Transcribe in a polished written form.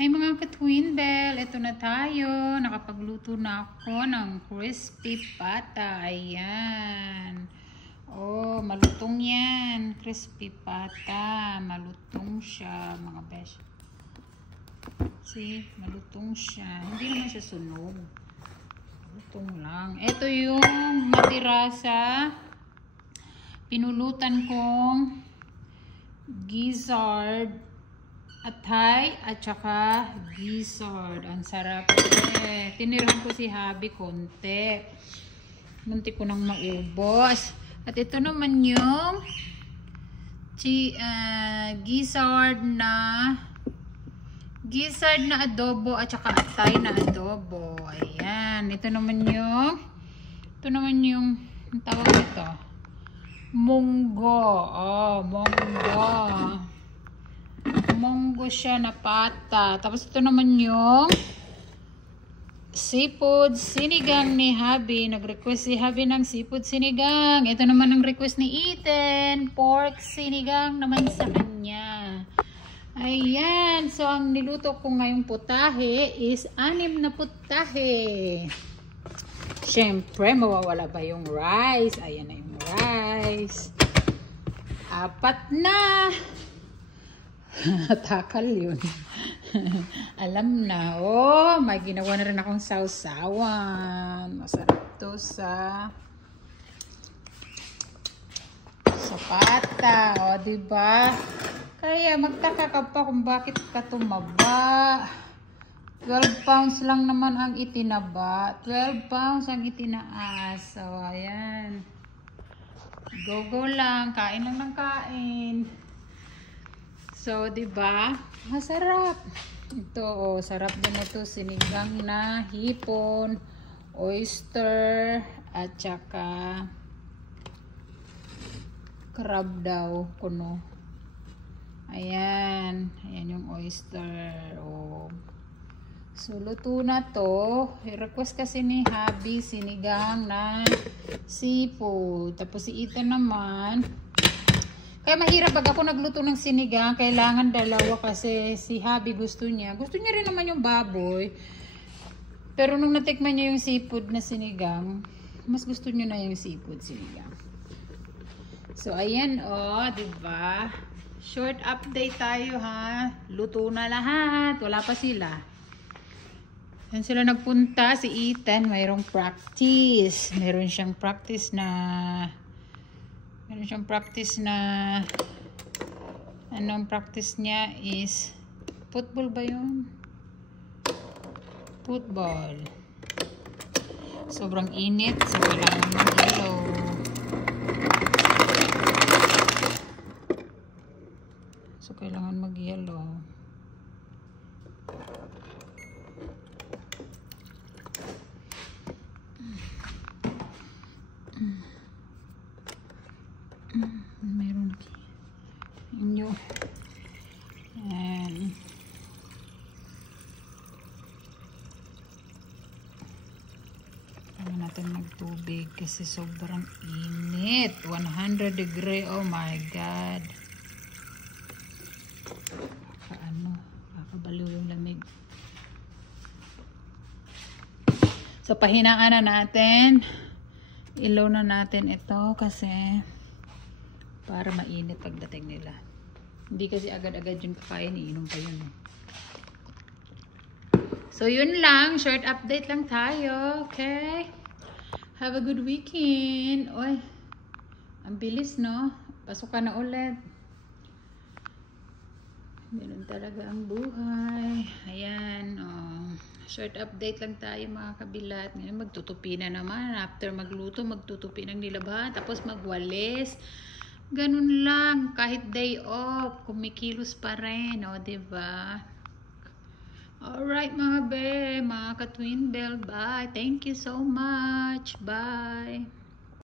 Hi mga ka-twin bell, ito na tayo. Nakapagluto na ako ng crispy pata. Ayan. Oh, malutong yan. Crispy pata. Malutong siya mga besh. See, malutong siya. Hindi naman siya sunog. Malutong lang. Ito yung natira sa pinulutan kong gizzard, atay at saka gizzard. Ang sarap eh. Tiniram ko si Habi konti. Munti ko nang maubos. At ito naman yung gizzard na adobo at saka atay na adobo. Ayan. Ito naman yung ang tawag nito, munggo. Oh, munggo siya na pata. Tapos ito naman yung seafood sinigang ni Habi. Nag-request si Habi ng seafood sinigang. Ito naman ang request ni Ethan. Pork sinigang naman sa kanya. Ayan. So, ang niluto ko ngayong putahe is 6 na putahe. Siyempre, mawawala ba yung rice? Ayan na yung rice. 4 na. Takal yun. Alam na. Oh, may ginawa na rin akong sausawan. Masarap to sa pata. O, diba? Kaya magtaka ka pa kung bakit ka tumaba. 12 pounds lang naman ang itinaba. 12 pounds ang itinaas. So, ayan. Go lang. Kain lang ng kain. So, diba? Masarap. Ito, oh, sarap din ito. Sinigang na hipon, oyster, at saka crab daw, kuno. Ayan. Ayan yung oyster. Oh. So, luto na to. I-request kasi ni Habi sinigang na seafood. Tapos si Ethan naman, kaya mahirap pag ako nagluto ng sinigang, kailangan dalawa kasi si Habi gusto niya. Gusto niya rin naman yung baboy. Pero nung natikman niya yung seafood na sinigang, mas gusto niya na yung seafood sinigang. So, ayan oh, diba? Short update tayo ha. Luto na lahat. Wala pa sila. Yan sila nagpunta. Si Ethan, mayroong practice. Meron siyang practice na anong practice niya is football ba yun? Football. Sobrang init. So, kailangan mag-yellow. Meron inyo. And kailangan natin magtubig kasi sobrang init. 100 degree. Oh my God. Nakabaliw yung lamig. So, pahinaan na natin. Ilaw na natin ito kasi para mainit pagdating nila. Hindi kasi agad-agad yung kakain, iinom pa yun. So, yun lang. Short update lang tayo. Okay? Have a good weekend. Oy, ang bilis, no? Pasok ka na ulit. Ganun talaga ang buhay. Ayan, oh. Short update lang tayo mga kabilat. Ngayon magtutupi na naman. After magluto, magtutupi ng nilabahan. Tapos magwalis. Ganun lang. Kahit day off, kumikilos pa rin. O, diba? Alright mga ka-twin bell. Bye. Thank you so much. Bye.